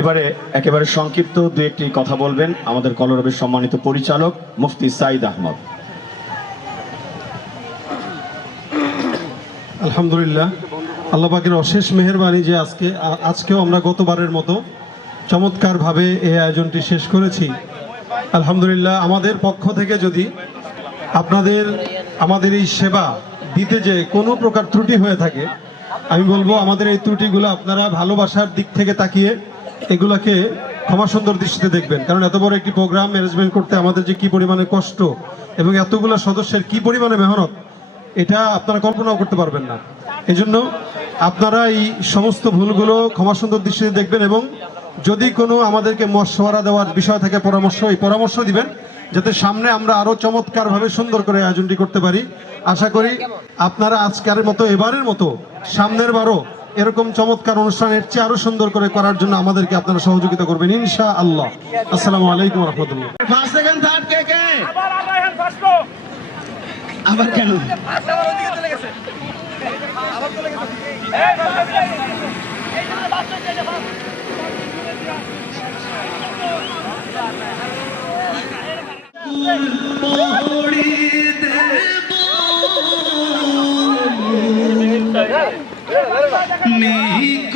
এবারে একেবারে সংক্ষিপ্ত দু একটি কথা বলবেন আমাদের কলরবের সম্মানিত পরিচালক মুফতি সাইদ আহমদ। আলহামদুলিল্লাহ। আল্লাহ পাকের অশেষ মেহেরবানি যে আজকে আজকেও আমরা গতবারের মতো চমৎকারভাবে এই আয়োজনটি শেষ করেছি। আলহামদুলিল্লাহ, আমাদের পক্ষ থেকে যদি আপনাদের, আমাদের এই সেবা দিতে যে কোনো প্রকার ত্রুটি হয়ে থাকে, আমি বলব আমাদের এই ত্রুটিগুলো আপনারা ভালোবাসার দিক থেকে তাকিয়ে এগুলাকে ক্ষমা সুন্দর দৃষ্টিতে দেখবেন। কারণ এত বড় একটি প্রোগ্রাম ম্যানেজমেন্ট করতে আমাদের যে কি পরিমাণে কষ্ট এবং এতগুলো সদস্যের কি পরিমাণে মেহনত, এটা আপনারা কল্পনাও করতে পারবেন না। এজন্য আপনারা এই সমস্ত ভুলগুলো ক্ষমা সুন্দর দৃষ্টিতে দেখবেন এবং যদি কোনো আমাদেরকে মশওয়ারা দেওয়ার বিষয় থাকে, পরামর্শ, এই পরামর্শ দিবেন, যাতে সামনে আমরা আরও চমৎকারভাবে সুন্দর করে আয়োজনটি করতে পারি। আশা করি আপনারা আজকের মতো, এবারের মতো, সামনের বারও এরকম চমৎকার অনুষ্ঠানের চেয়ে আরও সুন্দর করে করার জন্য আমাদেরকে আপনারা সহযোগিতা করবেন ইনশা আল্লাহ আসসালামু আলাইকুম রহমতুল্লাহ। ফার্স্ট সেকেন্ড থার্ড কে কে? আবার কেন? আবার ওদিকে